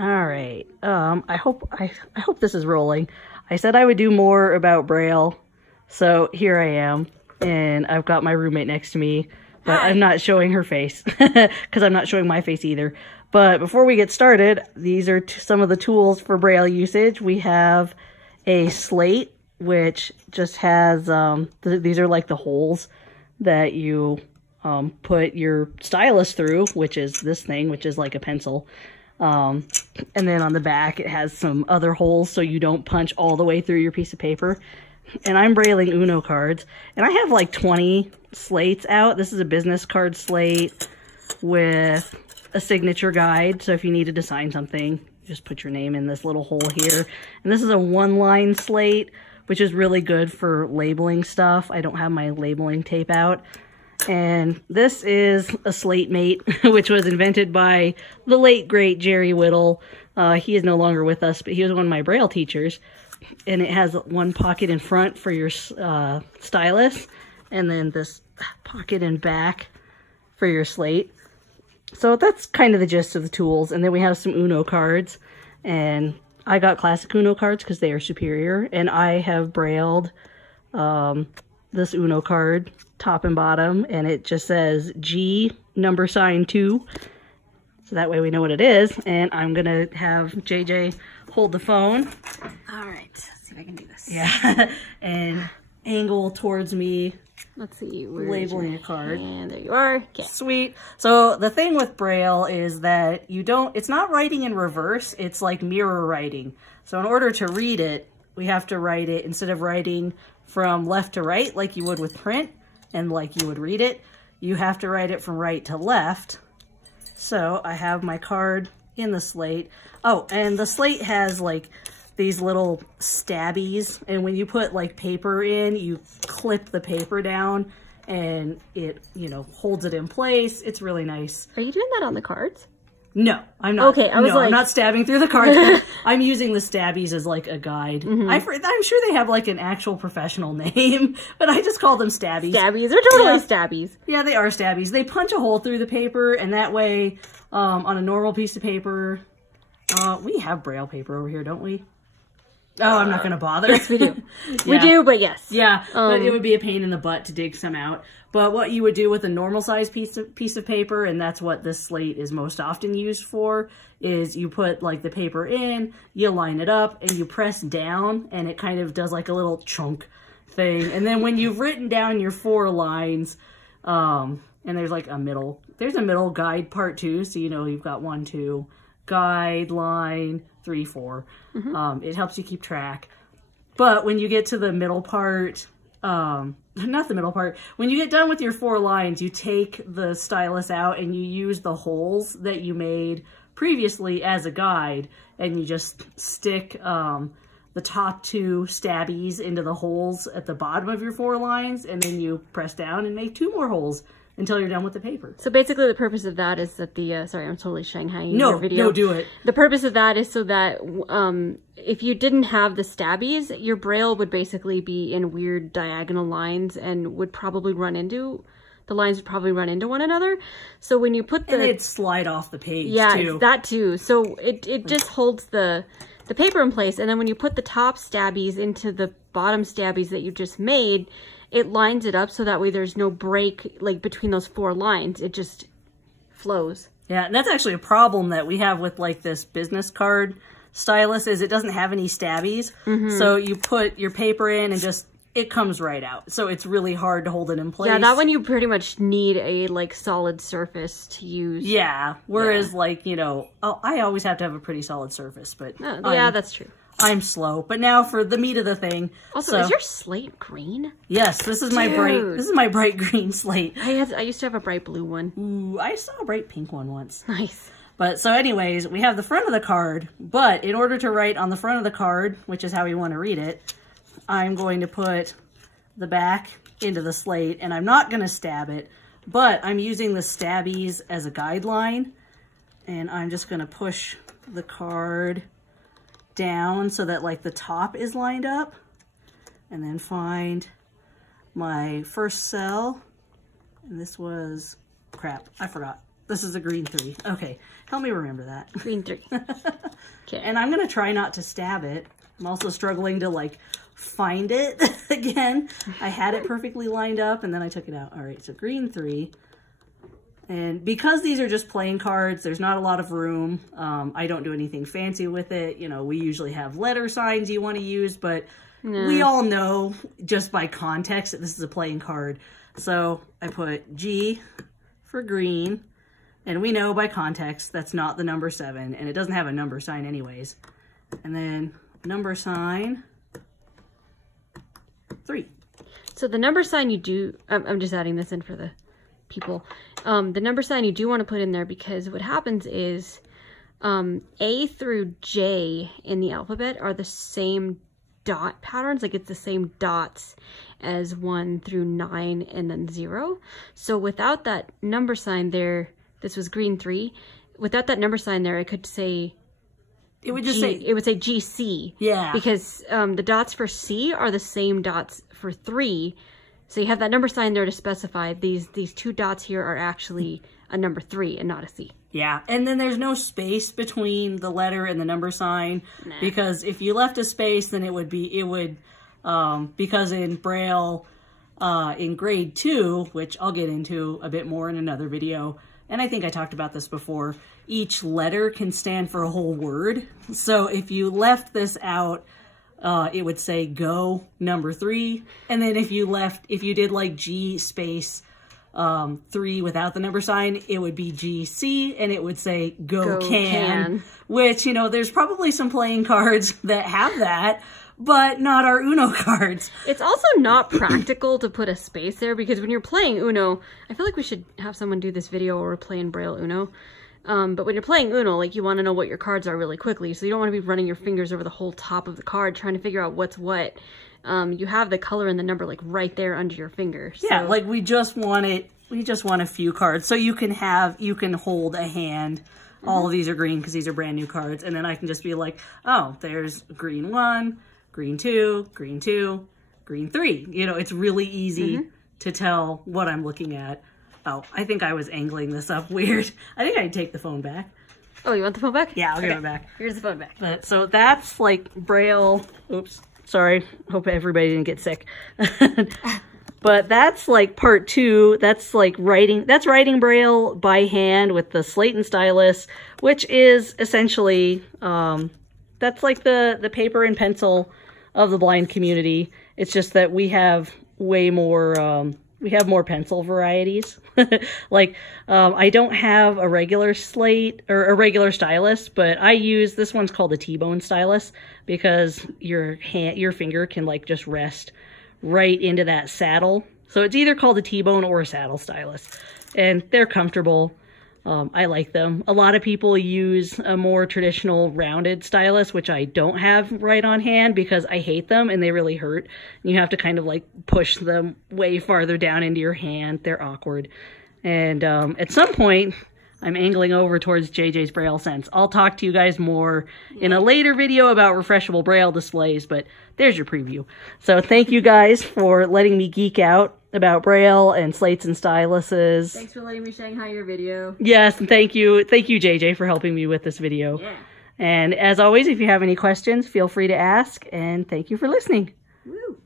All right. I hope this is rolling. I said I would do more about Braille, so here I am, and I've got my roommate next to me, but I'm not showing her face because I'm not showing my face either. But before we get started, these are some of the tools for Braille usage. We have a slate, which just has these are like the holes that you put your stylus through, which is this thing, which is like a pencil. And then on the back, it has some other holes so you don't punch all the way through your piece of paper. And I'm brailing Uno cards. And I have like 20 slates out. This is a business card slate with a signature guide. So if you needed to sign something, just put your name in this little hole here. And this is a one-line slate, which is really good for labeling stuff. I don't have my labeling tape out. And this is a slate mate, which was invented by the late, great Jerry Whittle. He is no longer with us, but he was one of my Braille teachers. And it has one pocket in front for your stylus, and then this pocket in back for your slate. So that's kind of the gist of the tools. And then we have some Uno cards. And I got classic Uno cards because they are superior. And I have brailled this Uno card, top and bottom, and it just says G #2, so that way we know what it is. And I'm gonna have JJ hold the phone. All right, let's see if I can do this. Yeah. And angle towards me. Let's see, labeling your card. And there you are. Okay. Sweet. So the thing with Braille is that it's not writing in reverse, it's like mirror writing. So in order to read it, we have to write it, instead of writing from left to right like you would with print and like you would read it, you have to write it from right to left. So I have my card in the slate. Oh, and the slate has like these little stabbies, and when you put like paper in, you clip the paper down and it, holds it in place. It's really nice. Are you doing that on the cards? No, I'm not. Okay, I was I'm not stabbing through the cards. I'm using the stabbies as like a guide. I'm sure they have like an actual professional name, but I just call them stabbies. Stabbies, they're totally stabbies. Yeah, they are stabbies. They punch a hole through the paper, and that way, on a normal piece of paper, we have Braille paper over here, don't we? Oh, I'm not going to bother. Yes, we do. We do, but yes. Yeah, but it would be a pain in the butt to dig some out. But what you would do with a normal size piece of paper, and that's what this slate is most often used for, is you put like the paper in, you line it up, and you press down, and it kind of does like a little chunk thing. And then when you've written down your 4 lines, and there's like a middle guide part too, so you've got 1, 2, guide, line, 3, 4. It helps you keep track. But when you get to the middle part, not the middle part, when you get done with your 4 lines, you take the stylus out and you use the holes that you made previously as a guide, and you just stick the top 2 stabbies into the holes at the bottom of your 4 lines, and then you press down and make 2 more holes until you're done with the paper. So basically the purpose of that is that sorry, I'm totally Shanghaiing your video. No, do it. The purpose of that is so that if you didn't have the stabbies, your Braille would basically be in weird diagonal lines and would probably the lines would probably run into one another. So when you put and it'd slide off the page too. Yeah, that too. So it just holds the paper in place, and then when you put the top stabbies into the bottom stabbies that you just made, it lines it up so that way there's no break like between those 4 lines. It just flows. Yeah, and that's actually a problem that we have with like this business card stylus, is it doesn't have any stabbies. So you put your paper in and it comes right out. So it's really hard to hold it in place. Yeah, that one you pretty much need a like solid surface to use. Yeah, whereas like, I always have to have a pretty solid surface, but yeah, that's true. I'm slow. But now for the meat of the thing. Also, is your slate green? Yes, this is my bright green slate. I used to have a bright blue one. Ooh, I saw a bright pink one once. Nice. But so anyways, we have the front of the card, but in order to write on the front of the card, which is how we want to read it, I'm going to put the back into the slate, and I'm not going to stab it, but I'm using the stabbies as a guideline, and I'm just going to push the card down so that like the top is lined up, and then find my first cell, and this was, crap, I forgot. This is a green 3. Okay, help me remember that. Green 3. Okay. And I'm going to try not to stab it. I'm also struggling to like find it again. I had it perfectly lined up and then I took it out. All right, so green 3. And because these are just playing cards, there's not a lot of room. I don't do anything fancy with it. You know, we usually have letter signs you want to use, but we all know just by context that this is a playing card. So I put G for green, and we know by context that's not the number 7, and it doesn't have a number sign anyways. And then number sign 3. So the number sign you do, I'm just adding this in for the people. The number sign you do want to put in there because what happens is A through J in the alphabet are the same dot patterns, like it's the same dots as 1 through 9 and then 0. So without that number sign there, this was green 3, without that number sign there, it could say, it would just say, it would say GC. Yeah. Because the dots for C are the same dots for 3. So you have that number sign there to specify these 2 dots here are actually a number 3 and not a C. Yeah, and then there's no space between the letter and the number sign, because if you left a space, then it would, because in Braille, in grade 2, which I'll get into a bit more in another video, and I think I talked about this before, each letter can stand for a whole word. So if you left this out, it would say go number 3. And then if you did like G space 3 without the number sign, it would be GC and it would say go can. Which, you know, there's probably some playing cards that have that, but not our Uno cards. It's also not practical to put a space there because when you're playing Uno, I feel like we should have someone do this video where we're playing Braille Uno. But when you're playing Uno, like you want to know what your cards are really quickly, so you don't want to be running your fingers over the whole top of the card trying to figure out what's what. You have the color and the number like right there under your finger. So. Yeah, like we just want a few cards. So you can hold a hand. All of these are green because these are brand new cards. And then I can just be like, oh, there's green 1, green 2, green 2, green 3. You know, it's really easy to tell what I'm looking at. Oh, I think I was angling this up weird. I think I'd take the phone back. Oh, you want the phone back? Yeah, I'll give it back. Here's the phone back. But, so that's like Braille. Oops, sorry. Hope everybody didn't get sick. But that's like part 2. That's like writing Braille by hand with the slate and stylus, which is essentially, that's like the paper and pencil of the blind community. It's just that we have way more, we have more pencil varieties. Like, I don't have a regular slate or a regular stylus, but I use, this one's called a T-bone stylus because your finger can like just rest right into that saddle. So it's either called a T-bone or a saddle stylus, and they're comfortable. I like them. A lot of people use a more traditional rounded stylus, which I don't have right on hand because I hate them and they really hurt. You have to kind of like push them way farther down into your hand. They're awkward. And at some point, I'm angling over towards JJ's Braille Sense. I'll talk to you guys more in a later video about refreshable Braille displays, but there's your preview. So thank you guys for letting me geek out about Braille and slates and styluses. Thanks for letting me Shanghai your video. Yes, and thank you JJ for helping me with this video. Yeah. And as always, if you have any questions, feel free to ask, and thank you for listening. Woo.